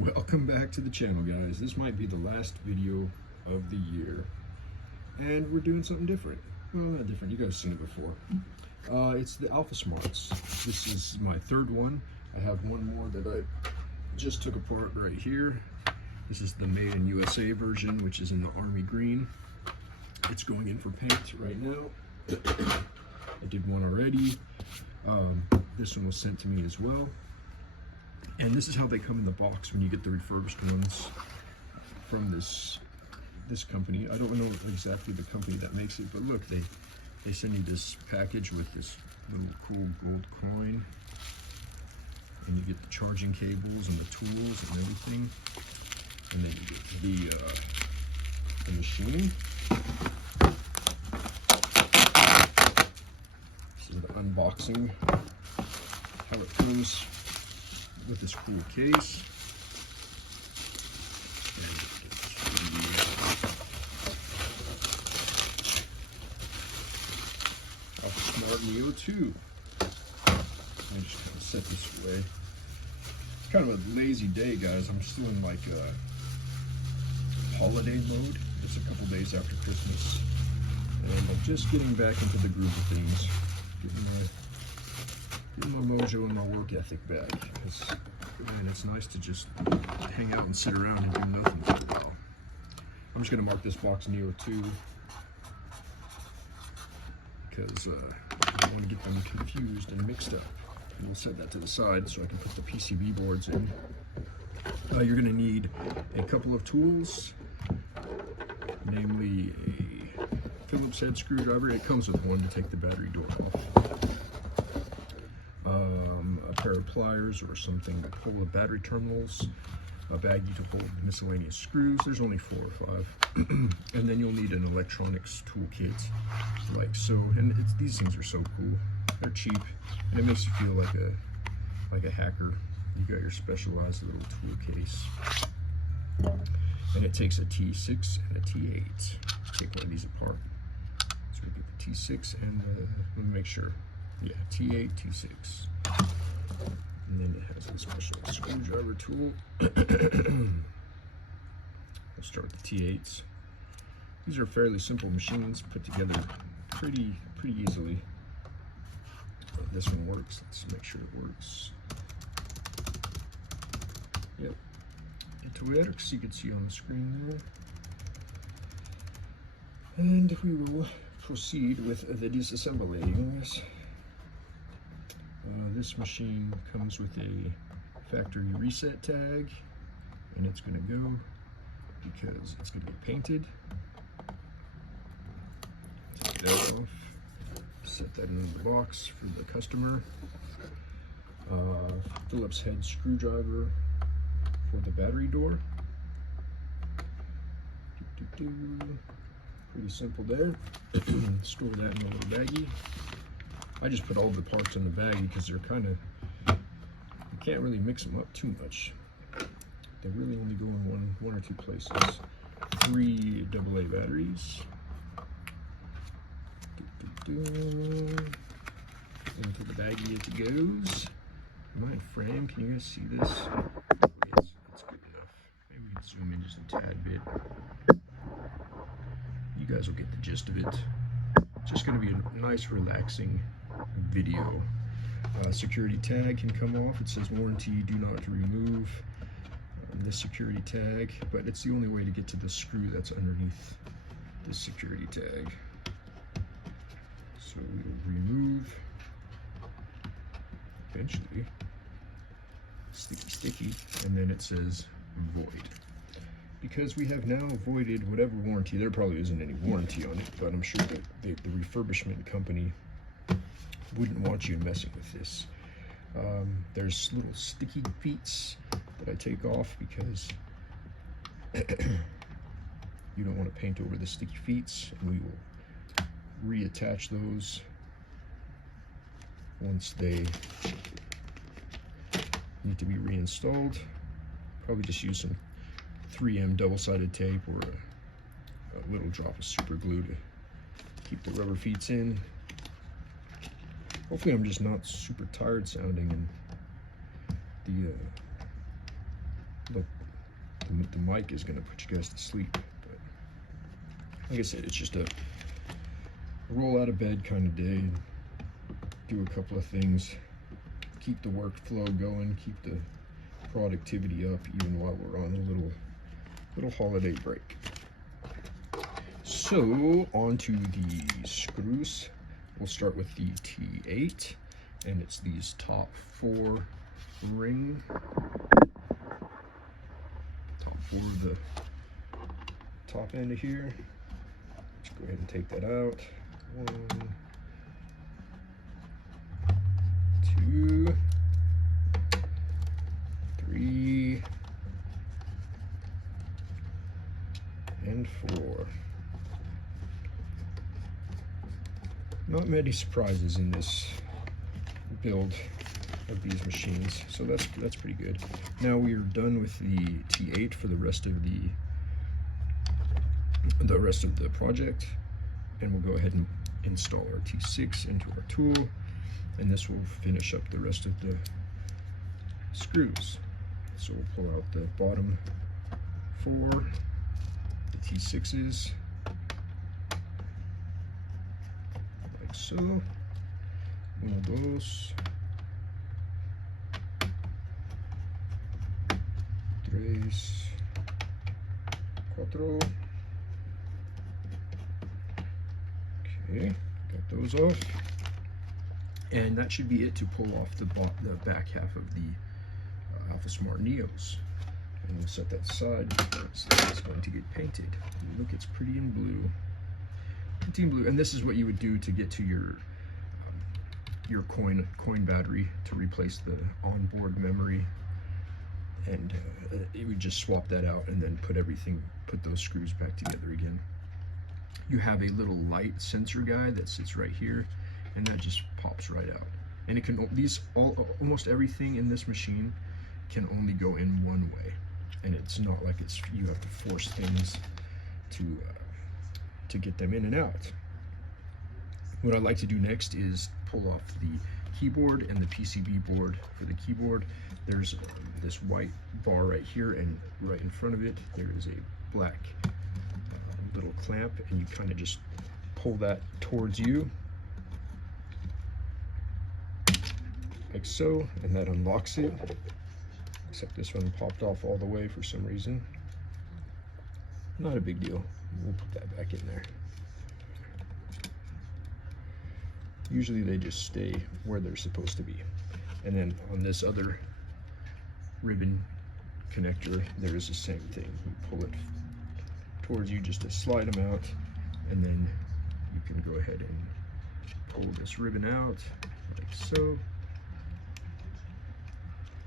Welcome back to the channel, guys. This might be the last video of the year, and we're doing something different. Well, not different, you guys have seen it before. It's the Alpha Smarts. This is my third one. I have one more that I just took apart right here. This is the Made in USA version, which is in the Army Green. It's going in for paint right now. I did one already. This one was sent to me as well. And this is how they come in the box when you get the refurbished ones from this company. I don't know exactly the company that makes it, but look, they send you this package with this little cool gold coin, and you get the charging cables and the tools and everything, and then you get the machine. This is the unboxing, how it comes with this cool case. Alpha Smart Neo 2. I just kind of set this away. It's kind of a lazy day, guys. I'm still in like holiday mode. It's a couple days after Christmas, and I'm just getting back into the groove of things. Getting my mojo and my work ethic back. Because, man, it's nice to just hang out and sit around and do nothing for a while. I'm just going to mark this box Neo 2 because I don't want to get them confused and mixed up. And we'll set that to the side so I can put the PCB boards in. You're going to need a couple of tools, namely a Phillips head screwdriver. It comes with one to take the battery door off. A pair of pliers or something full of battery terminals, a baggie to hold miscellaneous screws. There's only 4 or 5. And then you'll need an electronics toolkit like so. And these things are so cool. They're cheap, and it makes you feel like a hacker. You got your specialized little tool case. And it takes a T6 and a T8. Take one of these apart. So we get the T6 and let me make sure. Yeah, T8, T6. And then it has a special screwdriver tool. We'll start with the T8s. These are fairly simple machines, put together pretty easily. This one works. Let's make sure it works. Yep. Toyetics you can see on the screen there. And we will proceed with the disassembly. This machine comes with a factory reset tag, and it's going to go because it's going to get painted. Take that off, set that in the box for the customer. Phillips head screwdriver for the battery door. Pretty simple there. Store that in a little baggie. I just put all the parts in the baggie because they're kind of, you can't really mix them up too much. They really only go in one or two places. 3 AA batteries. Into the baggie it goes. My frame, can you guys see this? It's good enough. Maybe we can zoom in just a tad bit. You guys will get the gist of it. It's just going to be a nice, relaxing video. Security tag can come off. It says warranty, do not remove this security tag, but it's the only way to get to the screw that's underneath this security tag. So we will remove, eventually, sticky, and then it says void. Because we have now voided whatever warranty. There probably isn't any warranty on it, but I'm sure that the refurbishment company wouldn't want you messing with this. There's little sticky feet that I take off because you don't want to paint over the sticky feet, and we will reattach those once they need to be reinstalled. Probably just use some 3M double-sided tape or a little drop of super glue to keep the rubber feet in. Hopefully I'm just not super tired sounding, and look, the mic is going to put you guys to sleep. But like I said, it's just a roll out of bed kind of day, do a couple of things, keep the workflow going, keep the productivity up even while we're on a little holiday break. So on to the screws. We'll start with the T8, and it's these top 4 ring, top 4 of the top end of here. Let's go ahead and take that out. 1, 2, 3, and 4. Not many surprises in this build of these machines, so that's pretty good. Now we are done with the T8 for the rest of the project, and we'll go ahead and install our T6 into our tool, and this will finish up the rest of the screws. So we'll pull out the bottom 4, the T6s, like so. 1, 2, 3, 4. Okay, got those off. And that should be it to pull off the back half of the AlphaSmart Neos. And we'll set that aside because it's going to get painted. Look, it's pretty in blue. Pretty in blue. And this is what you would do to get to your coin battery to replace the onboard memory. And you would just swap that out and then put those screws back together again. You have a little light sensor guy that sits right here, and that just pops right out. And it can almost everything in this machine can only go in one way, and it's not like you have to force things to get them in and out. What I'd like to do next is pull off the keyboard and the PCB board. For the keyboard, there's this white bar right here, and right in front of it there is a black little clamp, and you kind of just pull that towards you like so, and that unlocks it. Except this one popped off all the way for some reason. Not a big deal. We'll put that back in there. Usually they just stay where they're supposed to be. And then on this other ribbon connector, there is the same thing. You pull it towards you just a slight amount, and then you can go ahead and pull this ribbon out like so,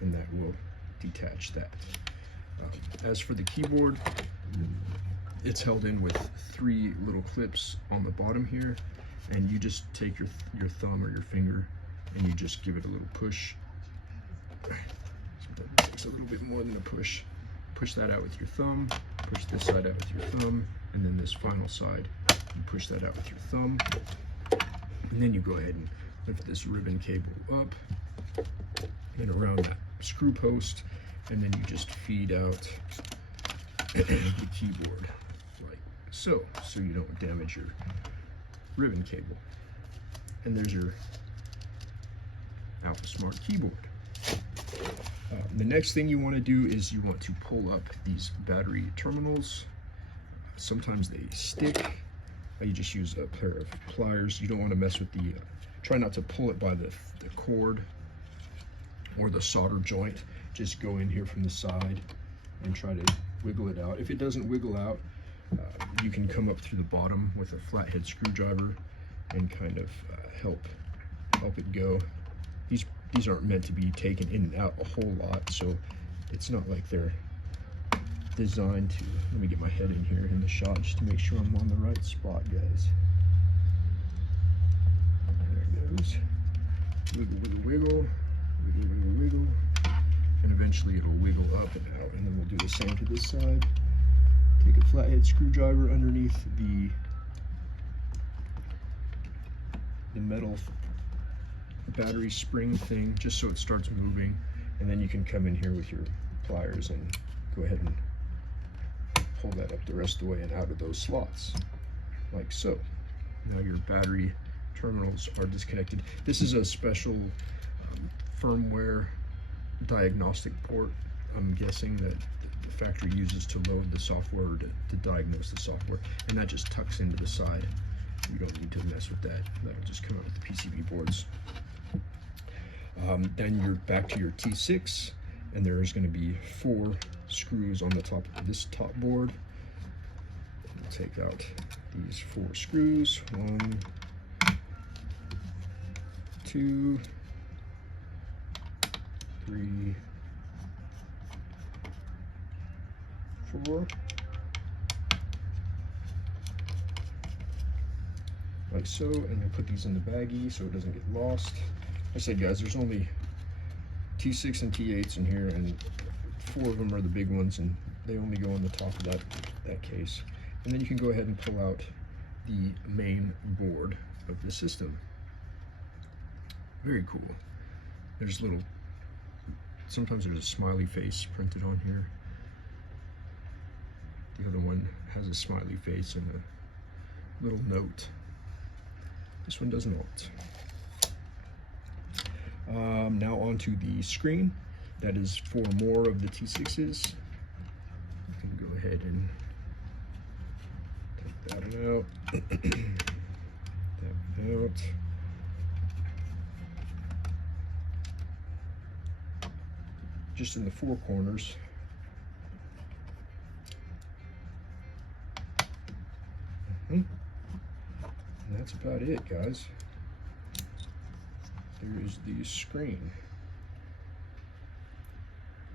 and that will detach that. As for the keyboard, it's held in with 3 little clips on the bottom here, and you just take your thumb or your finger and you just give it a little push. Sometimes it takes a little bit more than a push. Push that out with your thumb, push this side out with your thumb, and then this final side, you push that out with your thumb. And then you go ahead and lift this ribbon cable up and around that screw post, and then you just feed out the keyboard like so you don't damage your ribbon cable. And there's your AlphaSmart keyboard. The next thing you want to do is you want to pull up these battery terminals. Sometimes they stick. You just use a pair of pliers. You don't want to mess with the, try not to pull it by the cord or the solder joint. Just go in here from the side and try to wiggle it out. If it doesn't wiggle out, you can come up through the bottom with a flathead screwdriver and kind of help it go. These aren't meant to be taken in and out a whole lot, so it's not like they're designed to. Let me get my head in here in the shot just to make sure I'm on the right spot, guys. There it goes. Wiggle, wiggle, wiggle. Wiggle, wiggle, wiggle. And eventually it'll wiggle up and out, and then we'll do the same to this side. Take a flathead screwdriver underneath the metal battery spring thing, just so it starts moving, and then you can come in here with your pliers and go ahead and pull that up the rest of the way and out of those slots, like so. Now your battery terminals are disconnected. This is a special firmware diagnostic port, I'm guessing, that the factory uses to load the software or to diagnose the software, and that just tucks into the side. You don't need to mess with that. That'll just come out with the PCB boards. Then you're back to your T6, and there's going to be 4 screws on the top of this top board. We'll take out these 4 screws. 1, 2, 3, 4. Like so, and I put these in the baggie so it doesn't get lost. Like I said, guys, there's only T6 and T8s in here, and 4 of them are the big ones, and they only go on the top of that case. And then you can go ahead and pull out the main board of the system. Very cool. There's sometimes there's a smiley face printed on here. The other one has a smiley face and a little note. This one does not. Now onto the screen. That is for more of the T6s. You can go ahead and take that out. That out. Just in the 4 corners. And that's about it, guys. There is the screen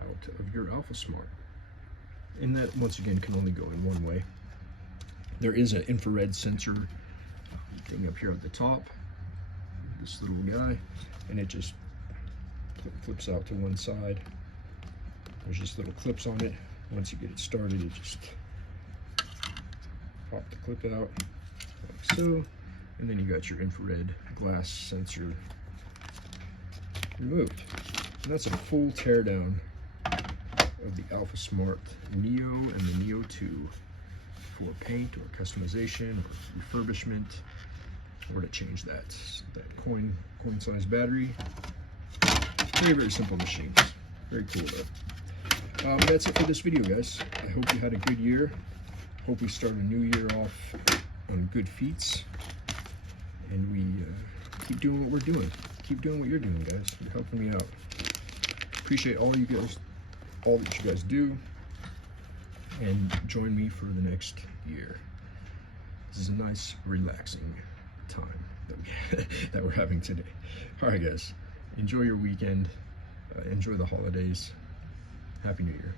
out of your AlphaSmart. And that, once again, can only go in one way. There is an infrared sensor thing up here at the top, this little guy, and it just flips out to one side. There's just little clips on it. Once you get it started, it just pop the clip out like so, and then you got your infrared glass sensor removed. And that's a full teardown of the AlphaSmart Neo and the Neo 2 for paint or customization or refurbishment, or to change that coin size battery. Very simple machines. Very cool though. That's it for this video, guys. I hope you had a good year. Hope we start a new year off on good feats, and we keep doing what we're doing. Keep doing what you're doing, guys. You're helping me out. Appreciate all that you guys do, and join me for the next year. This is a nice, relaxing time that we're having today. All right, guys. Enjoy your weekend. Enjoy the holidays. Happy New Year.